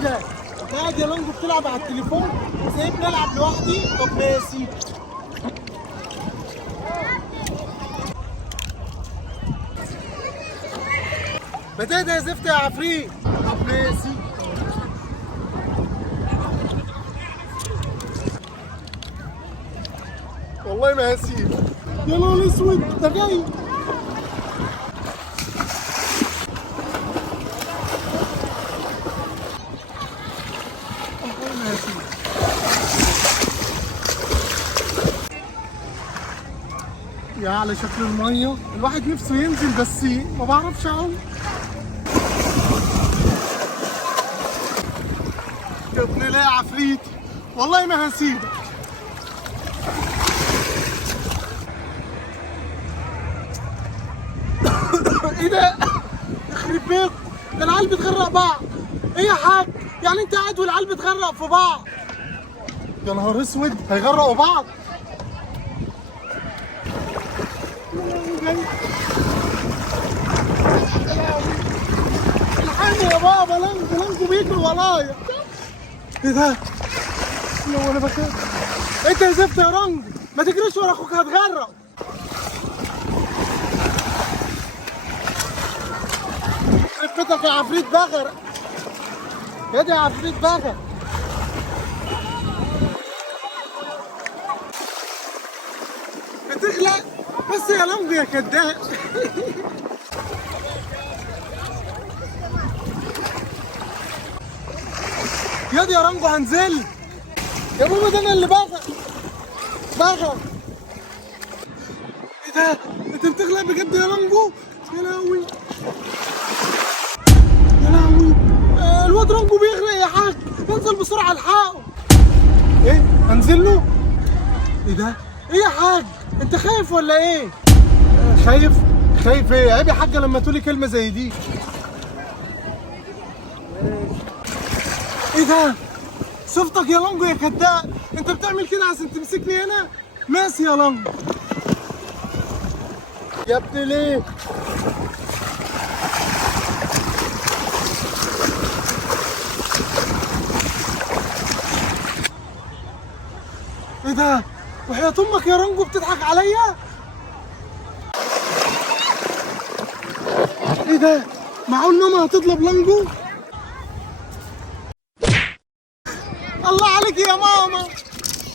ده؟ قاعد يا لونجو بتلعب على التليفون وسايبني العب لوحدي؟ طب ماشي. بدأت يا زفت يا عفريت. طب ماشي. والله ما هسيب. يا نهار اسود ده جاي. والله ما هسيب. يا على شكل الميه، الواحد نفسه ينزل بس ما بعرفش اعوم. يا ابن لا يا عفريت، والله ما هسيبك. ايه ده؟ يخرب بيكم، ده العيال بتغرق بعض. ايه يا حاج؟ يعني انت قاعد والعيال بتغرق في بعض؟ يا نهار اسود، هيغرقوا بعض؟ الحقني يا بابا، لانجو بيجري ورايا. ايه ده؟ لو انا بخاف. انت يا زفت يا رنجو، ما تجريش ورا اخوك هتغرق. خفتك يا عفريت بغرق. يا دي يا عفريت بغرق. بتغلق بس يا لانجو يا كداب. يا دي يا رنجو هنزل. يا بابا ده انا اللي بغرق. ايه ده؟ انت بتغلق بجد يا لانجو؟ يا لهوي يا لهوي. الواد رنجو بيغرق يا حاج، انزل بسرعه الحقه. ايه؟ انزل له؟ ايه ده؟ ايه يا حاج؟ انت خايف ولا ايه؟ خايف؟ خايف ايه؟ عيب يا حاجه لما تقولي كلمه زي دي. ايه ده؟ صفتك يا لانجو يا كداب، انت بتعمل كده عشان تمسكني هنا؟ ماشي يا لانجو. يا ابني ليه؟ ايه ده؟ وحياة امك يا رنجو بتضحك عليا؟ ايه ده؟ معقول ماما هتطلب لانجو؟ الله عليك يا ماما.